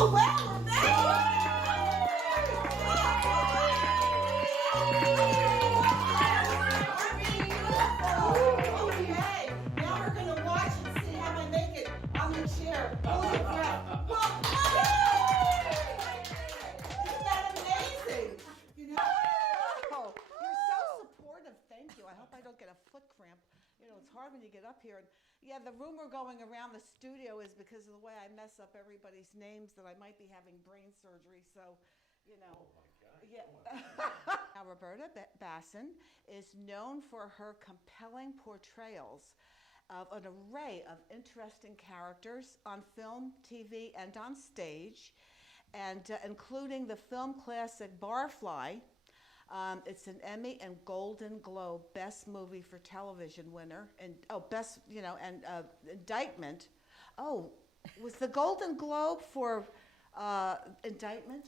Oh, wow, okay, now we're going to watch and see how I make it on the chair. Holy crap. Well, isn't that amazing? You know, oh, you're so supportive. Thank you. I hope I don't get a foot cramp. You know, it's hard when you get up here. And yeah, the rumor going around the studio is because of the way I mess up everybody's names that I might be having brain surgery. So, you know. Oh my God. Yeah. Now, Roberta Bassin is known for her compelling portrayals of an array of interesting characters on film, TV, and on stage, and including the film classic Barfly. It's an Emmy and Golden Globe Best Movie for Television winner, and Best, you know, and Indictment. Oh, was the Golden Globe for Indictment?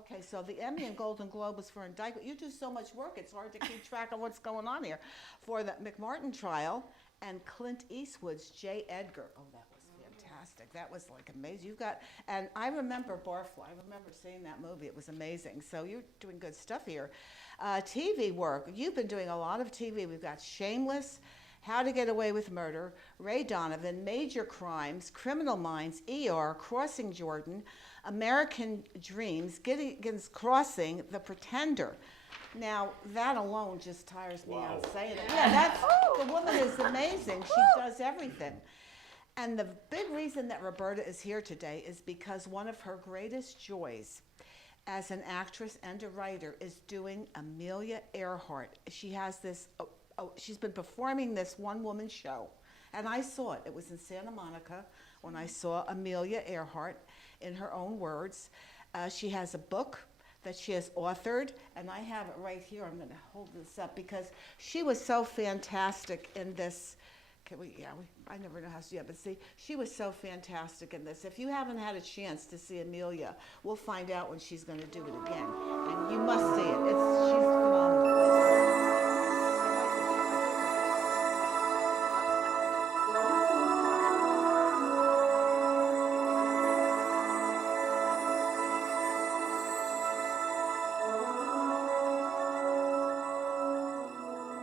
Okay, so the Emmy and Golden Globe was for Indictment. You do so much work, it's hard to keep track of what's going on here. For the McMartin trial and Clint Eastwood's J. Edgar. Oh, that was fantastic. That was like amazing. You've got, and I remember Barfly. I remember seeing that movie. It was amazing. So you're doing good stuff here. TV work. You've been doing a lot of TV. We've got Shameless, How to Get Away with Murder, Ray Donovan, Major Crimes, Criminal Minds, ER, Crossing Jordan, American Dreams, Gilligan's Crossing, The Pretender. Now, that alone just tires me out saying it. Yeah, that's, the woman is amazing. She does everything. And the big reason that Roberta is here today is because one of her greatest joys as an actress and a writer is doing Amelia Earhart. She has this, she's been performing this one-woman show. And I saw it. It was in Santa Monica when I saw Amelia Earhart in her own words. She has a book that she has authored, and I have it right here. I'm going to hold this up because she was so fantastic in this. I never know how to do that, but see, she was so fantastic in this. If you haven't had a chance to see Amelia, we'll find out when she's going to do it again. And you must see it. She's phenomenal.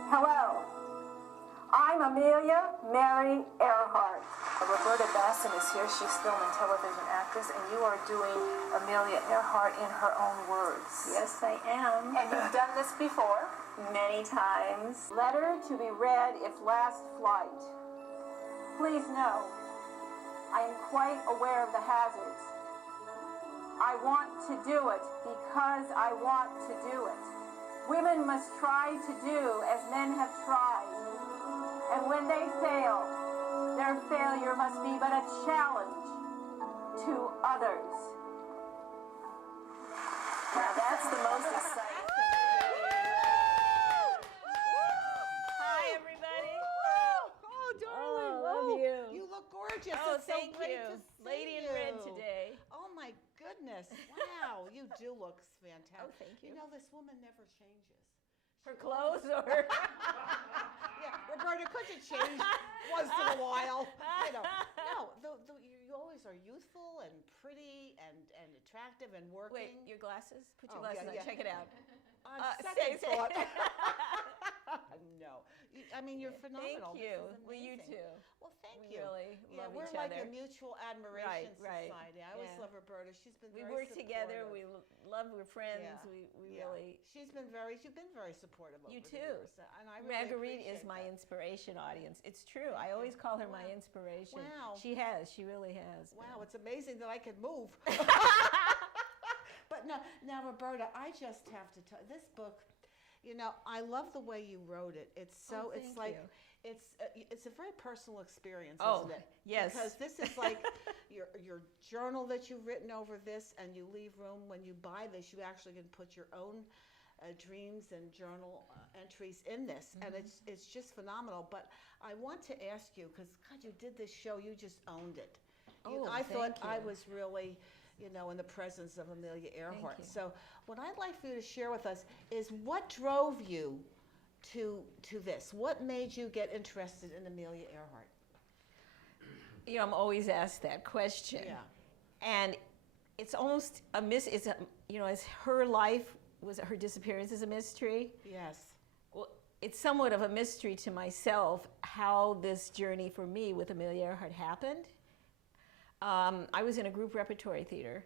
Hello, I'm Amelia Mary Earhart. Roberta Bassin is here. She's film and television actress, and you are doing Amelia Earhart in her own words. Yes, I am. And you've done this before? Many times. Letter to be read if last flight. Please know, I am quite aware of the hazards. I want to do it because I want to do it. Women must try to do as men have tried. And when they fail, their failure must be but a challenge to others. Now that's the most exciting. Hi, everybody. Oh, darling. Oh, love you. You look gorgeous. Oh, It's so thank great you. to see Lady in you. red today. Oh, my goodness. Wow. You do look fantastic. Oh, thank you. You know, this woman never changes. Her clothes or... Yeah, Roberta, could you change once in a while? You know, no, you always are youthful and pretty and attractive and working. Wait, your glasses? Put your Oh, glasses yeah, on. yeah. Check it out. On Stay second thought. No. I mean, you're phenomenal. Thank you. This is Well, you amazing. too. Well, thank We you. really love we're each like other. a mutual admiration Right. society. I always Yeah. love Roberta. She's been We very work together. supportive. We love. We're friends. Yeah. We Yeah. really. You've been very supportive over You the too. years, and I really Marguerite is appreciate my that. inspiration audience. It's true. I always call her my Wow. inspiration. Wow. She has. She really has. Wow, it's amazing that I can move. But no, now Roberta, I just have to tell this book. You know, I love the way you wrote it. It's so. Oh, it's thank like you. it's a very personal experience, Oh, isn't it? yes. Because this is like your journal that you've written over this, and you leave room when you buy this. You actually can put your own dreams and journal entries in this, and it's just phenomenal. But I want to ask you, because God, you did this show, you just owned it. I thought I was really, you know, in the presence of Amelia Earhart. you. So what I'd like for you to share with us is what drove you to this? What made you get interested in Amelia Earhart? You know, I'm always asked that question. Yeah. And it's almost a as her life her disappearance is a mystery. Yes. Well, it's somewhat of a mystery to myself how this journey for me with Amelia Earhart happened. I was in a group repertory theater,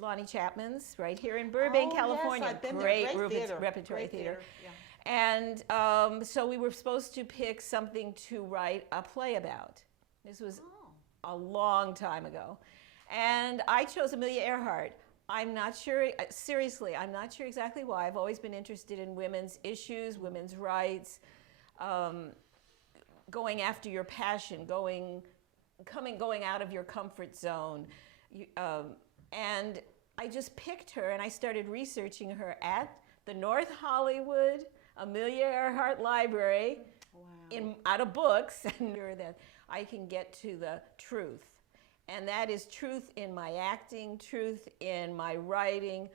Lonnie Chapman's, right here in Burbank, California. Yes, I've been Great there. group Theater. repertory Great theater. Yeah. And so we were supposed to pick something to write a play about. This was a long time ago. And I chose Amelia Earhart. I'm not sure, seriously, I'm not sure exactly why. I've always been interested in women's issues, women's rights, going after your passion, going out of your comfort zone. And I just picked her and I started researching her at the North Hollywood Amelia Earhart Library out of books, and that I can get to the truth. And that is truth in my acting, truth in my writing,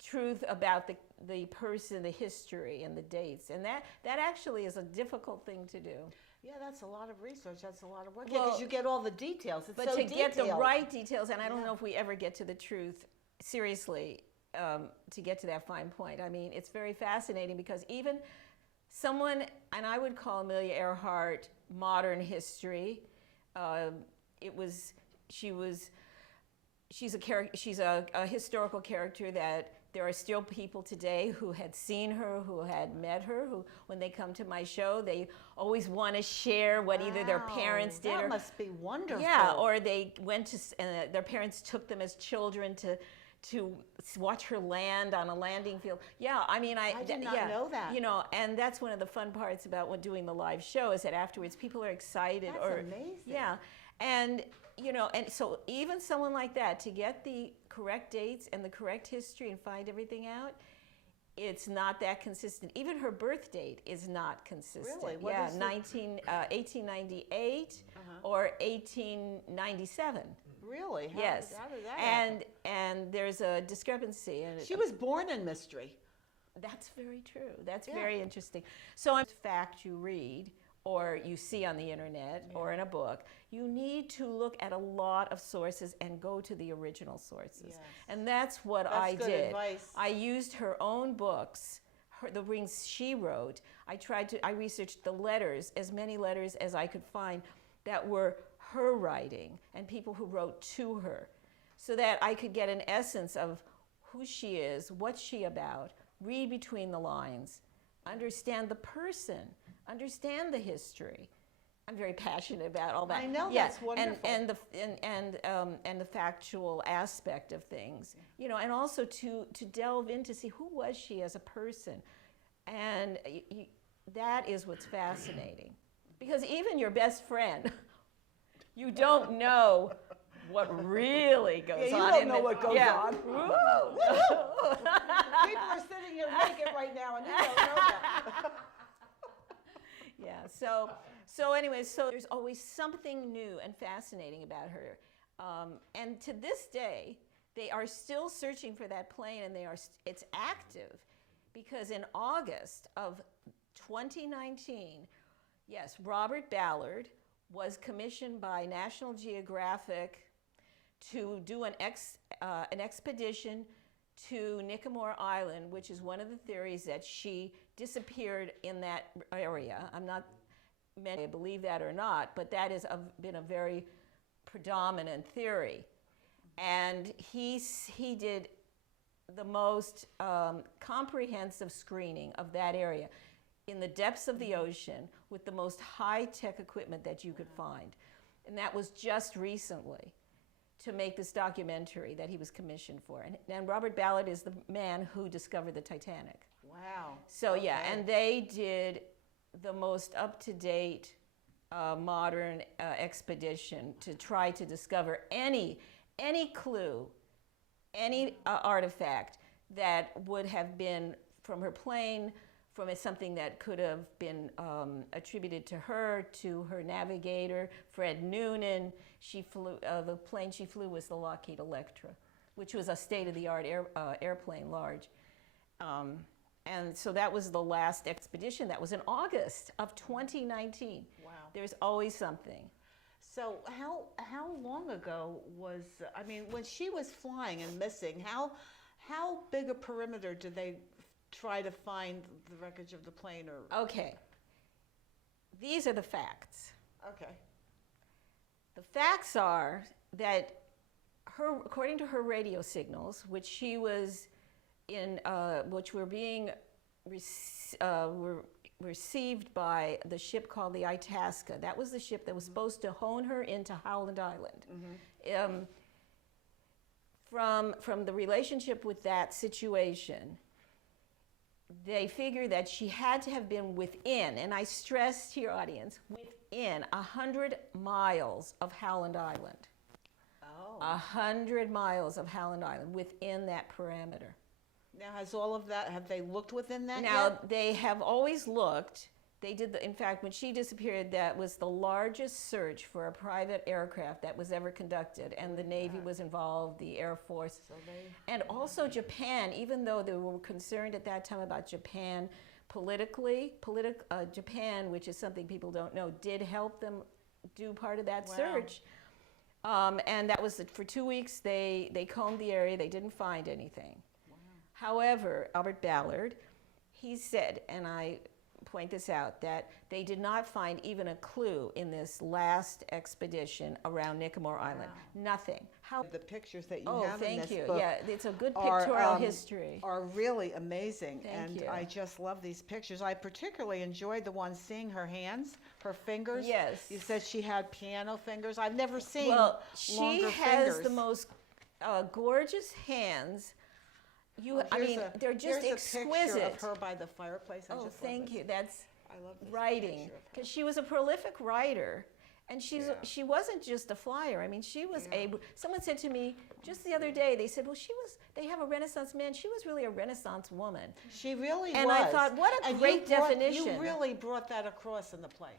truth about the person, the history, and the dates. And that actually is a difficult thing to do. Yeah, that's a lot of research. That's a lot of work. Well, because you get all the details. It's but so to detailed. get the right details, and I don't know if we ever get to the truth, seriously, to get to that fine point. I mean, it's very fascinating because even someone, and I would call Amelia Earhart modern history. She's a historical character that there are still people today who had seen her, who had met her, who, when they come to my show, they always want to share what either their parents did. That must be wonderful. Yeah, or they went to, their parents took them as children to watch her land on a landing field. Yeah, I mean, I did not know that. You know, and that's one of the fun parts about doing the live show is that afterwards people are excited. That's amazing. Yeah, and you know, and so even someone like that, to get the correct dates and the correct history and find everything out, it's not that consistent. Even her birth date is not consistent. Really? What yeah, is 1898 or 1897. Really? Yes. How did that happen? And there's a discrepancy. And She was born in mystery. That's very true. That's very interesting. So, in fact, you read or you see on the internet or in a book, you need to look at a lot of sources and go to the original sources. Yes. And that's what I good did. Advice. I used her own books, the rings she wrote. I researched the letters, as many letters as I could find that were her writing and people who wrote to her, so that I could get an essence of who she is, what's she about, read between the lines, understand the person, understand the history. I'm very passionate about all that. I know, that's wonderful. And the factual aspect of things, you know, and also to delve in to see who was she as a person, and that is what's fascinating, because even your best friend, you don't know what really goes on. You don't know what goes on. People are sitting here naked right now, and you don't know that. Yeah. So anyway, so there's always something new and fascinating about her, and to this day, they are still searching for that plane, and it's active, because in August of 2019, yes, Robert Ballard was commissioned by National Geographic to do an expedition to Nicobar Island, which is one of the theories that she disappeared in that area. I'm not meant to believe that or not, but that has been a very predominant theory. And he did the most comprehensive screening of that area in the depths of the ocean with the most high-tech equipment that you could find. And that was just recently, to make this documentary that he was commissioned for. And Robert Ballard is the man who discovered the Titanic. Wow. So yeah, and they did the most up-to-date modern expedition to try to discover any clue, any artifact that would have been from her plane, from something that could have been attributed to her navigator, Fred Noonan. She flew, the plane she flew was the Lockheed Electra, which was a state-of-the-art airplane, large. And so that was the last expedition. That was in August of 2019. Wow. There's always something. So how long ago was, I mean, when she was flying and missing, how big a perimeter did they try to find the wreckage of the plane? Or Okay. These are the facts. okay. The facts are that according to her radio signals, which she was in, which were being were received by the ship called the Itasca. That was the ship that was supposed to hone her into Howland Island. Mm-hmm. From the relationship with that situation, they figured that she had to have been within, and I stress to your audience, within 100 miles of Howland Island. 100 miles of Howland Island, within that parameter. Now, has all of that, have they looked within that Now, yet? they have always looked. They did, in fact, when she disappeared, that was the largest search for a private aircraft that was ever conducted, and the Navy was involved, the Air Force, and also Japan, even though they were concerned at that time about Japan politically, Japan, which is something people don't know, did help them do part of that search. And that was, for 2 weeks, they combed the area, they didn't find anything. However, Albert Ballard, he said, and I point this out, that they did not find even a clue in this last expedition around Nicobar Island. Nothing. The pictures that you have in this you. book, Yeah, it's a good pictorial history. Are really amazing, Thank you. I just love these pictures. I particularly enjoyed the one seeing her hands, her fingers. Yes. You said she had piano fingers. I've never seen Well, she longer has fingers. the most gorgeous hands. I mean, they're just exquisite. Here's a picture of her by the fireplace. I just love thank this. you. That's I love this writing, picture of her. because she was a prolific writer, and she wasn't just a flyer. I mean, she was able. Someone said to me just the other day, they said, well, they have a Renaissance man. She was really a Renaissance woman. She really and was. I thought, what a great definition. You really brought that across in the play.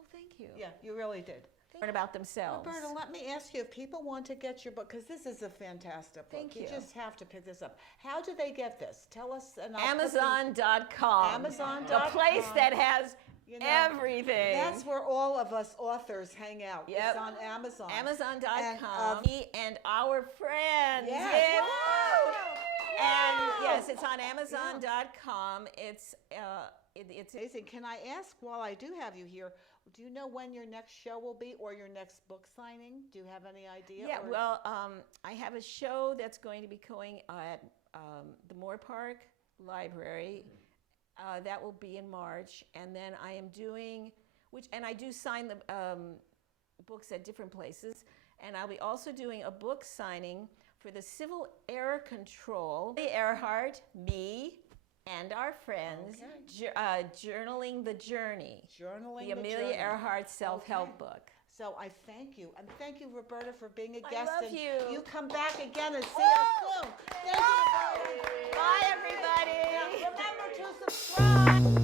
Oh, thank you. Yeah, you really did. Learn about themselves. Roberta, let me ask you, if people want to get your book, because this is a fantastic book. Thank you. You just have to pick this up. How do they get this? Tell us. And Amazon.com. Amazon.com. The place that has everything. That's where all of us authors hang out. Yep. It's on Amazon. Amazon.com. Me and our friends. Yes. Yeah. Wow. And yes, it's on Amazon.com. It's amazing. Can I ask, while I do have you here, do you know when your next show will be, or your next book signing? Do you have any idea? Yeah, well, I have a show that's going to be going at the Moore Park Library. That will be in March, and then I am doing, and I do sign the books at different places, and I'll be also doing a book signing for the Civil Air Control. Amelia Earhart, me, and our friends, Journaling the Journey. Journaling the Amelia Earhart self-help book. So I thank you, and thank you, Roberta, for being a guest. I love you. You come back again and see us soon. Thank you, Roberta. Bye, everybody. Remember to subscribe.